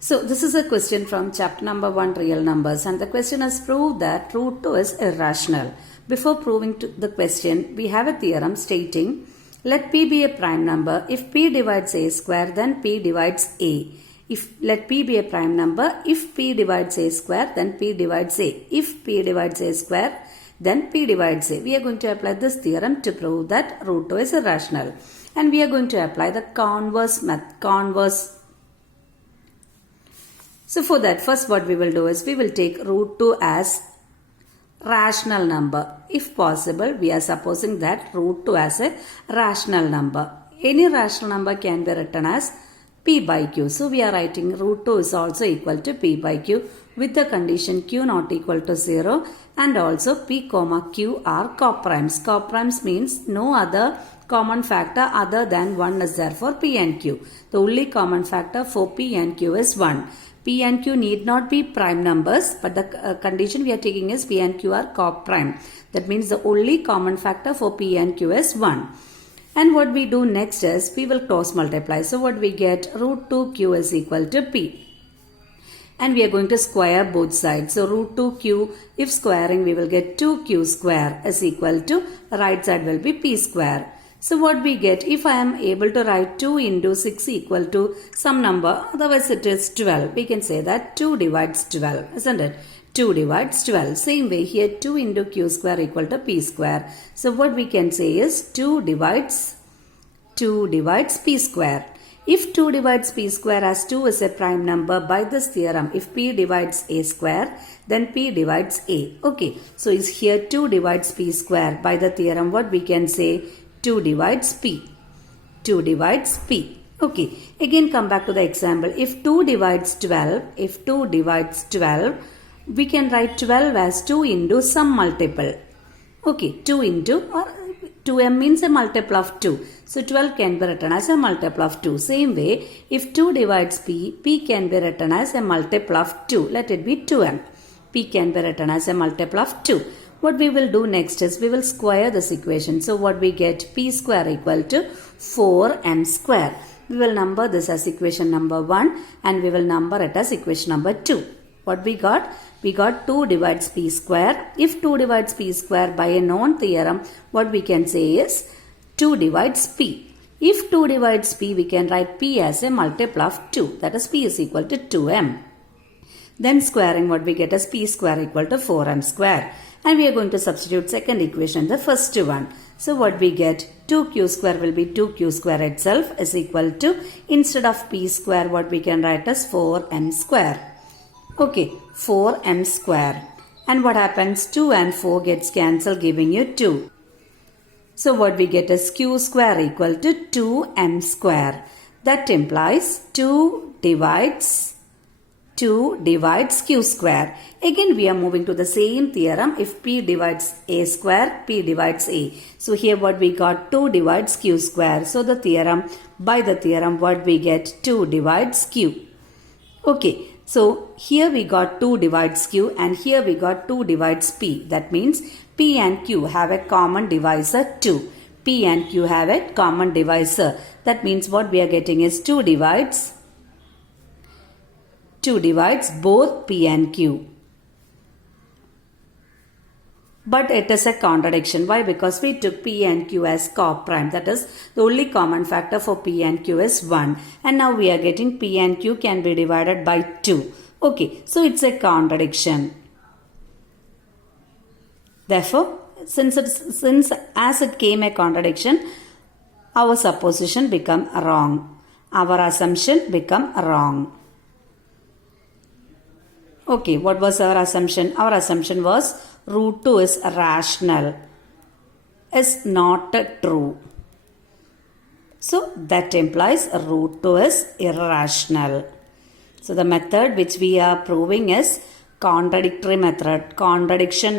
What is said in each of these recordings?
So this is a question from chapter number 1, real numbers, and the question is prove that root 2 is irrational. Before proving the question, we have a theorem stating let p be a prime number. If p divides a square, then p divides a. Let p be a prime number. If p divides a square, then p divides a. If p divides a square, then p divides a. We are going to apply this theorem to prove that root 2 is irrational. And we are going to apply the converse. So for that, first what we will do is we will take root 2 as rational number. If possible, we are supposing that root 2 as a rational number. Any rational number can be written as p by q. So we are writing root 2 is also equal to p by q with the condition q not equal to 0 and also p comma q are coprimes. Coprimes means no other common factor other than 1 is there for p and q. The only common factor for p and q is 1. P and Q need not be prime numbers, but the condition we are taking is P and Q are coprime. That means the only common factor for P and Q is 1. And what we do next is we will cross multiply. So what we get, root 2Q is equal to P. And we are going to square both sides. So root 2Q, if squaring, we will get 2Q square is equal to right side will be P square. So what we get, if I am able to write 2 into 6 equal to some number, otherwise it is 12. We can say that 2 divides 12, isn't it? 2 divides 12. Same way here 2 into q square equal to p square. So what we can say is 2 divides p square. If 2 divides p square as 2 is a prime number by this theorem, if p divides a square, then p divides a. Okay, so is here 2 divides p square by the theorem, what we can say? 2 divides p. 2 divides p. Okay. Again come back to the example. If 2 divides 12, we can write 12 as 2 into some multiple. Okay. 2 into or 2m means a multiple of 2. So 12 can be written as a multiple of 2. Same way, if 2 divides p, p can be written as a multiple of 2. Let it be 2m. P can be written as a multiple of 2. What we will do next is we will square this equation. So what we get, p square equal to 4m square. We will number this as equation number 1 and we will number it as equation number 2. What we got? We got 2 divides p square. If 2 divides p square by a known theorem, what we can say is 2 divides p. If 2 divides p, we can write p as a multiple of 2. That is p is equal to 2m. Then squaring, what we get is p square equal to 4m square. And we are going to substitute second equation, the first one. So what we get, 2q square will be 2q square itself is equal to, instead of p square, what we can write as 4m square. Okay, 4m square. And what happens, 2 and 4 gets cancelled giving you 2. So what we get is q square equal to 2m square. That implies 2 divides q square. Again we are moving to the same theorem. If p divides a square, p divides a. So here what we got, 2 divides q square. So the theorem, by the theorem what we get, 2 divides q. Okay, so here we got 2 divides q and here we got 2 divides p. That means p and q have a common divisor 2. P and q have a common divisor. That means what we are getting is 2 divides both p and q. But it is a contradiction. Why? Because we took p and q as coprime. That is, the only common factor for p and q is 1. And now we are getting p and q can be divided by 2. Okay, so it's a contradiction. Therefore, since as it came a contradiction, our supposition become wrong. Our assumption become wrong. Okay, what was our assumption? Our assumption was root 2 is rational, is not true. So that implies root 2 is irrational. So the method which we are proving is contradiction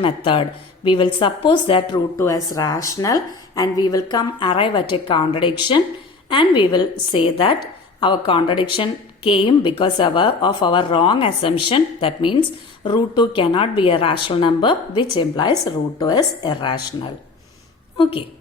method. We will suppose that root 2 is rational and we will arrive at a contradiction and we will say that our contradiction came because of our wrong assumption. That means root 2 cannot be a rational number, which implies root 2 is irrational. Okay.